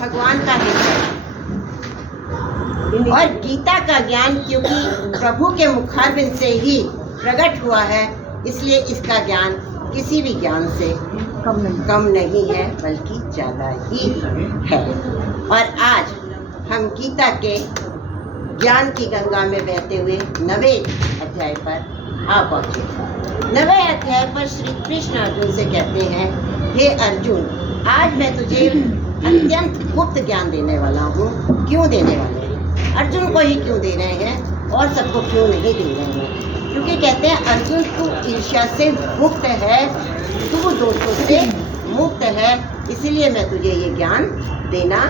भगवान का ही है। और गीता का ज्ञान क्योंकि प्रभु के मुखारबिंद से ही प्रकट हुआ है, इसलिए इसका ज्ञान किसी भी ज्ञान से कम नहीं है, बल्कि ज़्यादा ही है। और आज हम गीता के ज्ञान की गंगा में बहते हुए 9वें अध्याय पर आ पहुँचे। 9वें अध्याय पर श्री कृष्ण अर्जुन से कहते हैं, हे अर्जुन, आज मैं तुझे अत्यंत गुप्त ज्ञान देने वाला हूँ। क्यों देने वाले हैं? अर्जुन को ही क्यों दे रहे हैं और सबको क्यों नहीं दे रहे हैं? क्योंकि कहते हैं अर्जुन तू ईर्ष्या से मुक्त है, तू दोस्तों से मुक्त है, इसीलिए मैं तुझे ये ज्ञान देना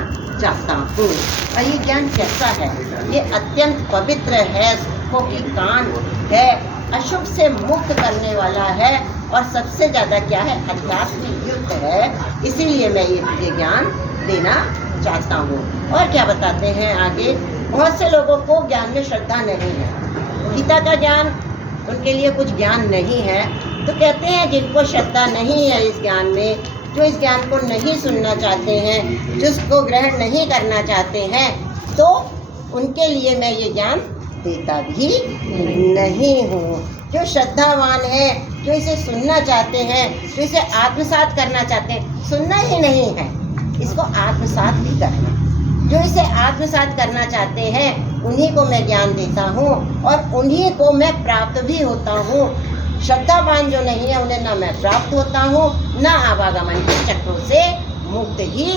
चाहता हूँ। और ये ज्ञान कैसा है? ये अत्यंत पवित्र है, सुखों की कान है, अशुभ से मुक्त करने वाला है और सबसे ज़्यादा क्या है? आध्यात्मिक युक्त है, इसीलिए मैं ये ज्ञान देना चाहता हूँ। और क्या बताते हैं आगे? बहुत से लोगों को ज्ञान में श्रद्धा नहीं है, गीता का ज्ञान उनके लिए कुछ ज्ञान नहीं है। तो कहते हैं जिनको श्रद्धा नहीं है इस ज्ञान में, जो इस ज्ञान को नहीं सुनना चाहते हैं, जिसको ग्रहण नहीं करना चाहते हैं, तो उनके लिए मैं ये ज्ञान देता भी नहीं हूँ। जो श्रद्धावान है, जो इसे सुनना चाहते हैं, जो इसे आत्मसात करना चाहते हैं, सुनना ही नहीं है, इसको आत्मसात भी करना। जो इसे आत्मसात करना चाहते हैं उन्हीं को मैं ज्ञान देता हूँ और उन्हीं को मैं प्राप्त भी होता हूँ। श्रद्धावान जो नहीं है उन्हें ना मैं प्राप्त होता हूँ, ना आवागमन के चक्रों से मुक्त ही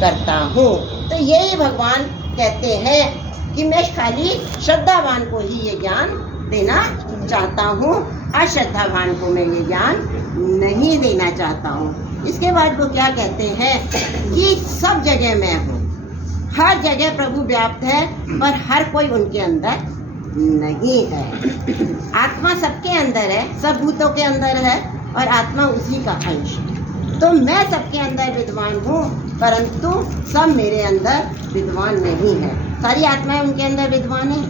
करता हूँ। तो यही भगवान कहते हैं कि मैं खाली श्रद्धावान को ही ये ज्ञान देना चाहता हूँ, अश्रद्धावान को मैं ये ज्ञान नहीं देना चाहता हूँ। इसके बाद वो क्या कहते हैं कि सब जगह मैं हूँ, हर जगह प्रभु व्याप्त है और हर कोई उनके अंदर नहीं है। आत्मा सबके अंदर है, सब भूतों के अंदर है और आत्मा उसी का अंश है। तो मैं सबके अंदर विद्वान हूँ, परंतु सब मेरे अंदर विद्वान नहीं है। सारी आत्माएं उनके अंदर विद्वान है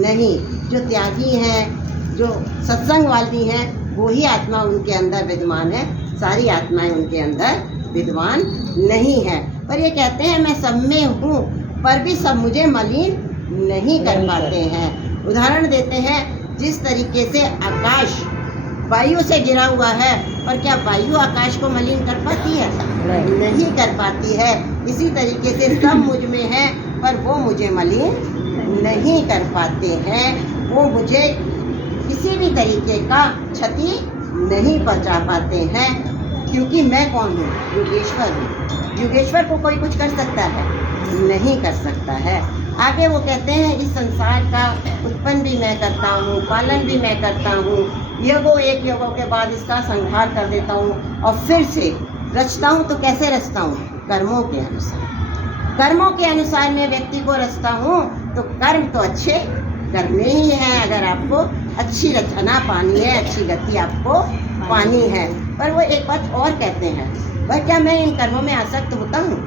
नहीं। जो त्यागी हैं, जो सत्संग वाली हैं, वो ही आत्मा उनके अंदर विद्वान है, सारी आत्माएं उनके अंदर विद्वान नहीं है। पर ये कहते हैं मैं सब में हूँ, पर भी सब मुझे मलिन नहीं कर पाते हैं। उदाहरण देते हैं, जिस तरीके से आकाश वायु से घिरा हुआ है, और क्या वायु आकाश को मलिन कर पाती है? नहीं कर पाती है। इसी तरीके से सब मुझ में है, पर वो मुझे मलिन नहीं कर पाते हैं। वो मुझे किसी भी तरीके का क्षति नहीं पहुंचा पाते हैं, क्योंकि मैं कौन हूँ? योगेश्वर हूँ। योगेश्वर को कोई कुछ कर सकता है? नहीं कर सकता है। आगे वो कहते हैं इस संसार का उत्पन्न भी मैं करता हूँ, पालन भी मैं करता हूँ, एक योगों के बाद इसका संहार कर देता हूँ और फिर से रचता हूँ। तो कैसे रचता हूँ? कर्मों के अनुसार। कर्मों के अनुसार मैं व्यक्ति को रचता हूँ। तो कर्म तो अच्छे करने ही हैं, अगर आपको अच्छी रचना पानी है, अच्छी गति आपको पानी है। पर वो एक बात और कहते हैं, पर क्या मैं इन कर्मों में आसक्त होता हूँ?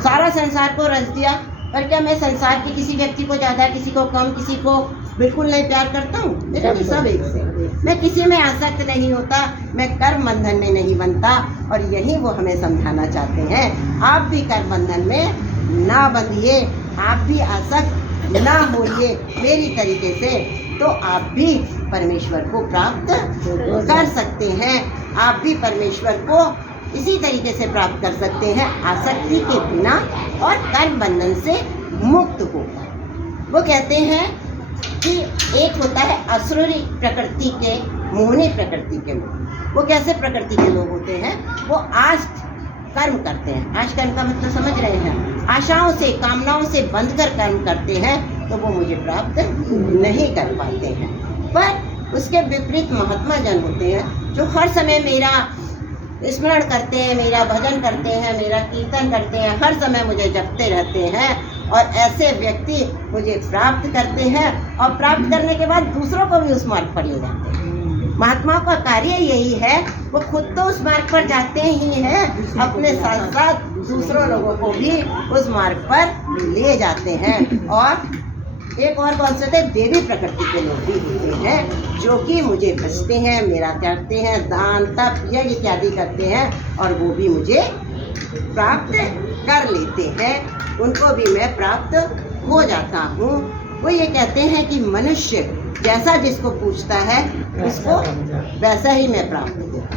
सारा संसार को रच दिया, पर क्या मैं संसार के किसी व्यक्ति को ज़्यादा, किसी को कम, किसी को बिल्कुल नहीं प्यार करता हूँ? सब एक से। मैं किसी में आसक्त नहीं होता, मैं कर्म बंधन में नहीं बनता। और यही वो हमें समझाना चाहते हैं, आप भी कर्म बंधन में ना बंधिए, आप भी आसक्त ना होइए मेरी तरीके से, तो आप भी परमेश्वर को प्राप्त कर सकते हैं। आप भी परमेश्वर को इसी तरीके से प्राप्त कर सकते हैं, आसक्ति के बिना और कर्म बंधन से मुक्त होकर। वो कहते हैं कि एक होता है असुरी प्रकृति के, मोहनी प्रकृति के लोग। वो कैसे प्रकृति के लोग होते हैं? वो आश कर्म करते हैं। आश कर्म का मतलब समझ रहे हैं? आशाओं से, कामनाओं से बंध कर कर्म करते हैं, तो वो मुझे प्राप्त नहीं कर पाते हैं। पर उसके विपरीत महात्मा जन होते हैं, जो हर समय मेरा स्मरण करते हैं, मेरा भजन करते हैं, मेरा कीर्तन करते हैं, हर समय मुझे जपते रहते हैं, और ऐसे व्यक्ति मुझे प्राप्त करते हैं और प्राप्त करने के बाद दूसरों को भी उस मार्ग पर ले जाते हैं। महात्माओं का कार्य यही है, वो खुद तो उस मार्ग पर जाते ही हैं, अपने साथ साथ दूसरों लोगों को भी उस मार्ग पर ले जाते हैं। और एक और कौन से थे? देवी प्रकृति के लोग भी होते हैं, जो कि मुझे भजते हैं, मेरा करते हैं, दान तप यज्ञ इत्यादि करते हैं, और वो भी मुझे प्राप्त कर लेते हैं उनको भी मैं प्राप्त हो जाता हूँ। वो ये कहते हैं कि मनुष्य जैसा जिसको पूछता है उसको वैसा ही मैं प्राप्त हूँ।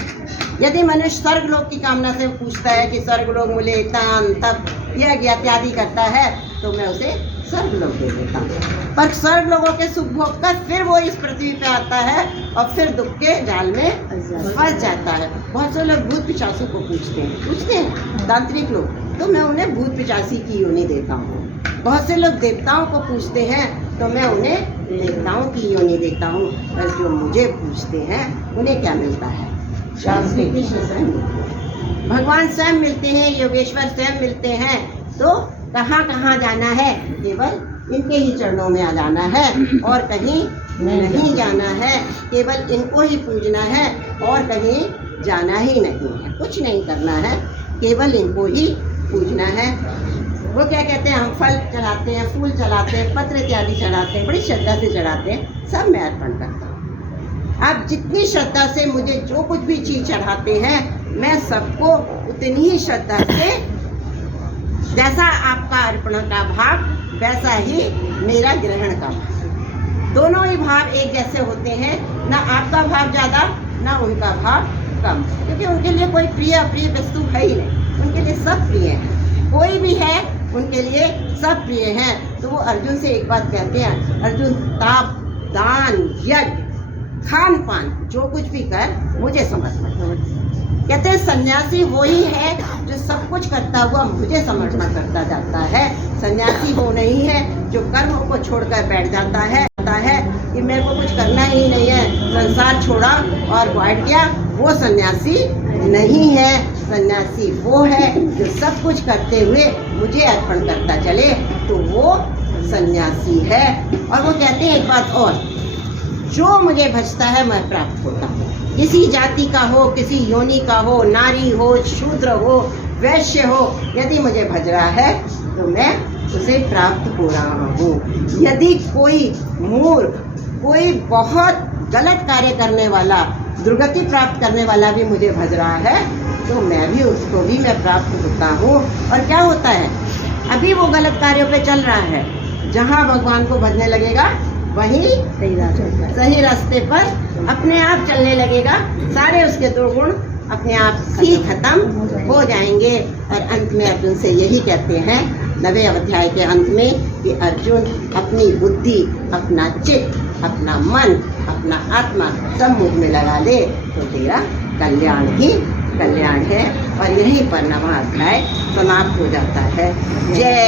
यदि मनुष्य स्वर्गलोक की कामना से पूछता है कि स्वर्गलोक मिले, तान तप यज्ञ इत्यादि करता है तो मैं उसे स्वर्गलोक दे देता हूँ। पर स्वर्ग लोगों के सुख भोग कर फिर वो इस पृथ्वी पे आता है और फिर दुख के जाल में फंस जाता है। बहुत से लोग भूत पिशाचों को पूछते हैं तांत्रिक लोग, तो मैं उन्हें भूत पिशाची की योनि देता हूँ। बहुत से लोग देवताओं को पूछते हैं तो मैं उन्हें देवताओं की योनि देता हूँ। और जो मुझे पूछते हैं उन्हें क्या मिलता है? श्री कृष्ण स्वयं, भगवान स्वयं मिलते हैं, योगेश्वर स्वयं मिलते हैं। तो कहाँ कहाँ जाना है? केवल इनके ही चरणों में आ जाना है और कहीं नहीं जाना है। केवल इनको ही पूजना है और कहीं जाना ही नहीं है। कुछ नहीं करना है, केवल इनको ही पूजना है। वो क्या कहते हैं, हम फल चढ़ाते हैं, फूल चढ़ाते हैं, पत्र इत्यादि चढ़ाते हैं, बड़ी श्रद्धा से चढ़ाते हैं, सब मैं अर्पण करता हूँ। आप जितनी श्रद्धा से मुझे जो कुछ भी चीज़ चढ़ाते हैं मैं सबको उतनी ही श्रद्धा से, जैसा आपका अर्पण का भाव वैसा ही मेरा ग्रहण का भाव, दोनों ही भाव एक जैसे होते हैं। ना आपका भाव ज़्यादा ना उनका भाव कम, क्योंकि उनके लिए कोई प्रिय अप्रिय वस्तु है ही नहीं, उनके लिए सब प्रिय है। कोई भी है उनके लिए सब प्रिय हैं। तो वो अर्जुन से एक बात कहते हैं, अर्जुन ताप दान यज्ञ खान पान जो कुछ भी कर मुझे समर्पण। कहते हैं सन्यासी वही है जो सब कुछ करता हुआ मुझे समर्पण करता जाता है। सन्यासी वो नहीं है जो कर्मों को छोड़कर बैठ जाता है कि मेरे को कुछ करना ही नहीं है, संसार छोड़ा और बैठ गया, वो सन्यासी नहीं है। सन्यासी वो है जो सब कुछ करते हुए मुझे अर्पण करता चले, तो वो सन्यासी है। और वो कहते हैं एक बात और, जो मुझे भजता है मैं प्राप्त होता हूँ। किसी जाति का हो, किसी योनि का हो, नारी हो, शूद्र हो, वैश्य हो, यदि मुझे भज रहा है तो मैं उसे प्राप्त हो रहा हूँ। यदि कोई मूर्ख, कोई बहुत गलत कार्य करने वाला, दुर्गति प्राप्त करने वाला भी मुझे भज रहा है तो मैं भी उसको भी मैं प्राप्त होता हूँ। और क्या होता है, अभी वो गलत कार्यों पे चल रहा है, जहाँ भगवान को भजने लगेगा वहीं सही रास्ते पर अपने आप चलने लगेगा। सारे उसके दुर्गुण अपने आप ही खत्म हो जाएंगे। और अंत में अर्जुन से यही कहते हैं 9वें अध्याय के अंत में कि अर्जुन अपनी बुद्धि, अपना चित्त, अपना मन, अपना आत्मा सब मुझ में लगा ले तो तेरा कल्याण ही कल्याण है। और यहीं पर 9वां अध्याय समाप्त हो जाता है। जय